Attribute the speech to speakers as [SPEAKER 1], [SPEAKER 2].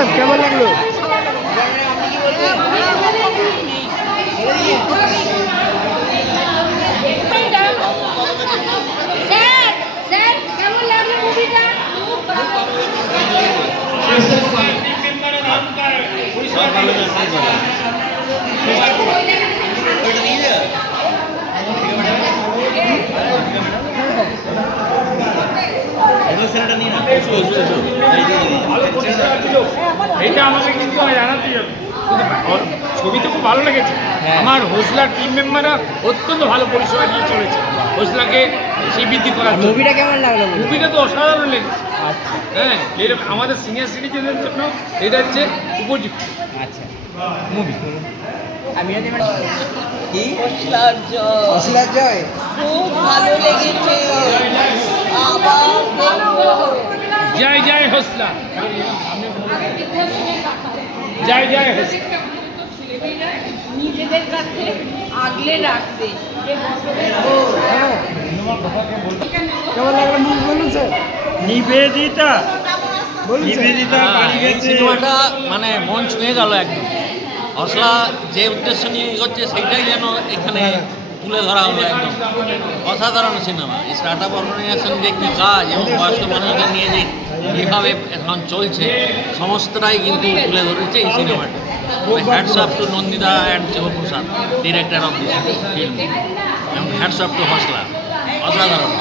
[SPEAKER 1] Ma'am কেমন লাগল?
[SPEAKER 2] Sir sir কেমন লাগল মুভিটা
[SPEAKER 3] এইটা আমাকে কিন্তু জানাতে হবে। শুধু ছবি তো খুব ভালো লেগেছে। আমার হোসলার টিম মেম্বাররা অত্যন্ত ভালো পরিষেবা দিয়ে চলেছে। হোসলাকে সেই বৃদ্ধি করা
[SPEAKER 1] মুভিটা কেমন লাগল
[SPEAKER 3] মুভিটা তো অসাধারণ লেগেছে। হ্যাঁ এরকম আমাদের সিনিয়র সিটিজেনদের জন্য এটা হচ্ছে উপযুক্ত।
[SPEAKER 1] আচ্ছা।
[SPEAKER 3] মুভি
[SPEAKER 1] আমি কি?
[SPEAKER 4] অশ্লার জয়।
[SPEAKER 1] অসিলার জয়?
[SPEAKER 4] খুব ভালো
[SPEAKER 3] জয় জয় হোসলা। জয় জয় হোসলা।
[SPEAKER 2] নিজেদের কাছে আগলে রাখবে।
[SPEAKER 1] হ্যাঁ কেমন লাগল? মুভি বলুন স্যার।
[SPEAKER 3] নিবেদিতা।
[SPEAKER 5] এই সিনেমাটা মানে মন ছুঁয়ে গেল একদম। হসলা যে উদ্দেশ্য নিয়ে এগোচ্ছে সেইটাই যেন এখানে তুলে ধরা হলো একদম। অসাধারণ সিনেমা। এই স্টার্ট আপ অর্গানাইজেশন যে কী কাজ এবং বয়স্ক মানুষদের নিয়ে যে যেভাবে এখন চলছে, সমস্তটাই কিন্তু তুলে ধরেছে এই সিনেমাটা। Hats off to Nandita and Shiboprosad director of this film এবং হ্যাটস অফ টু হসলা, অসাধারণ।